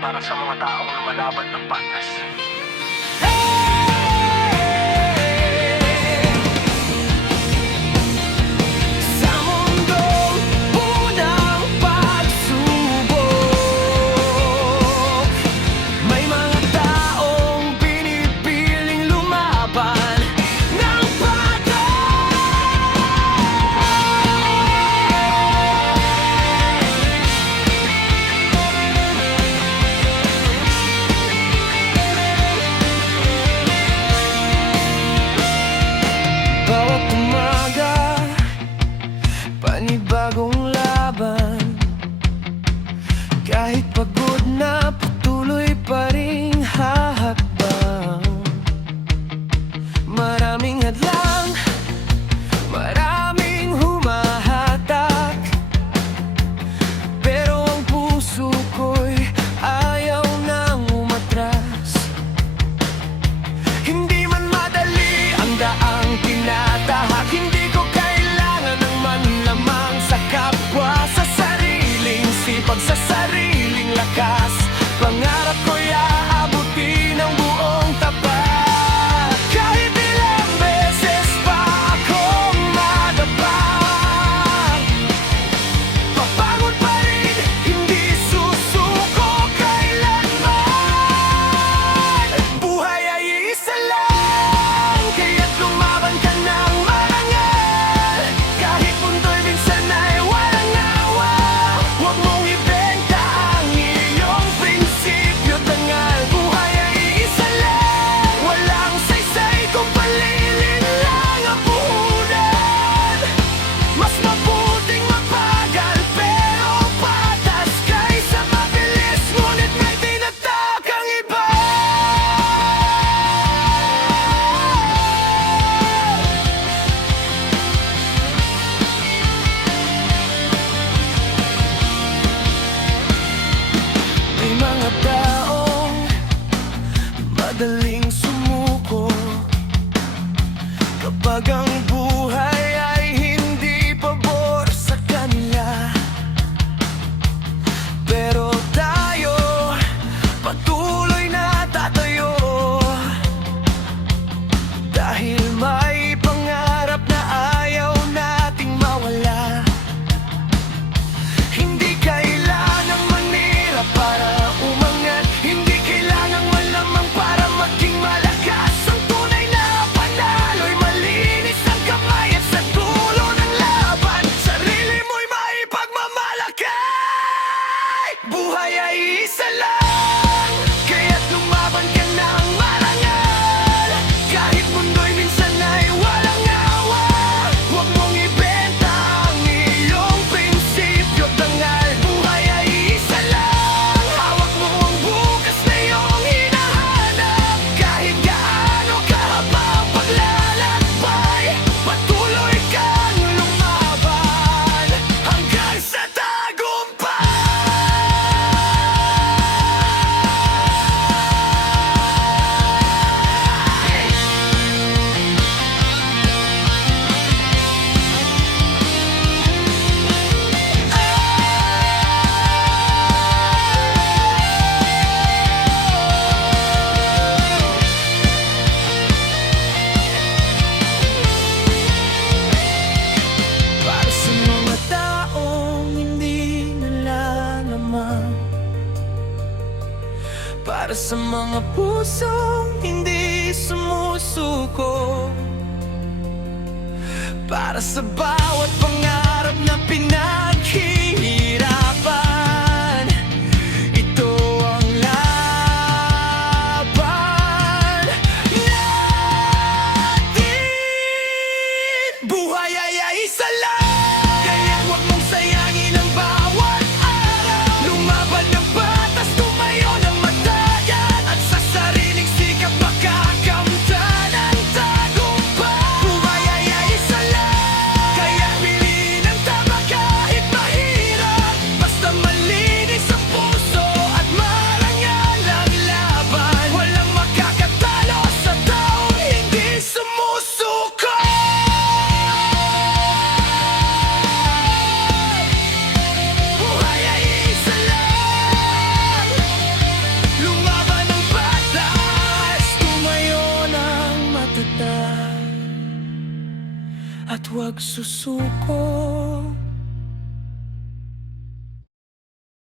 para sa mga taong lumalaban ng patas. Sa mundong unang pagsubok, may mga taong pinipiling lumaban ng bawat umaga, panibagong laban. Kahit pagod na, patuloy pa ring hahakbang. Maraming hadlang, maraming humahatak, pero ang puso ko'y ayaw nang umatras. Hindi man madali ang daang tinatahak, hindi ko kailangan ng manlamang sa kapwa. Sa sariling sipag, sa sariling lakas, pangarap ko'y aabutin ang buong tapat. Kahit ilang beses pa akong madapa, papangon pa rin, hindi susuko kailanman. Buhay ay isa lang, kaya't lumaban ka ng marangal. Kahit mundo'y minsan ay walang awa, huwag mong ibenta ang iyong prinsipyo, dangal. Buhay ay isa lang, walang saysay kung palilin lang ang puhunan. Mas mabuting mapagal pero patas, kaysa mabilis ngunit may tinatak ang iba. May mga taong madaling sumuko kapag ang buhay ay hindi pabor sa kanila. Pero tayo, patuloy na tatayo, dahil may pangarap na ayaw nating mawala. Hindi kailangang manira para umangat, hindi kailangang malamang para maging malakas. Ang tunay na panalo'y malinis ang kamay at sa dulo ng laban, sarili mo'y maipagmamalakay. Buhay ay isa lang, kaya't lumaban ka ng marangal. Kahit mundo'y minsan ay walang awa, huwag mong ibenta ang iyong prinsipyo, dangal. Buhay ay isa lang, hawak mo ang bukas na iyong hinahanap. Kahit gaano kahaba ang paglalakbay, patuloy kang lumaban hanggang sa tagumpay. Para sa mga taong hindi nalalaman, para sa mga pusong hindi sumusuko, para sa bawat pangarap na pinaghihirapan, ito ang laban natin. Buhay ay isa lang, kaya huwag mong sayangin ang bawat araw. Lumaban ng batas, tumayo ng matayan, at sa sariling sikap makakamtan ang tagumpay. Buhay ay isa lang, kaya piliin ang tama kahit at huwag susuko.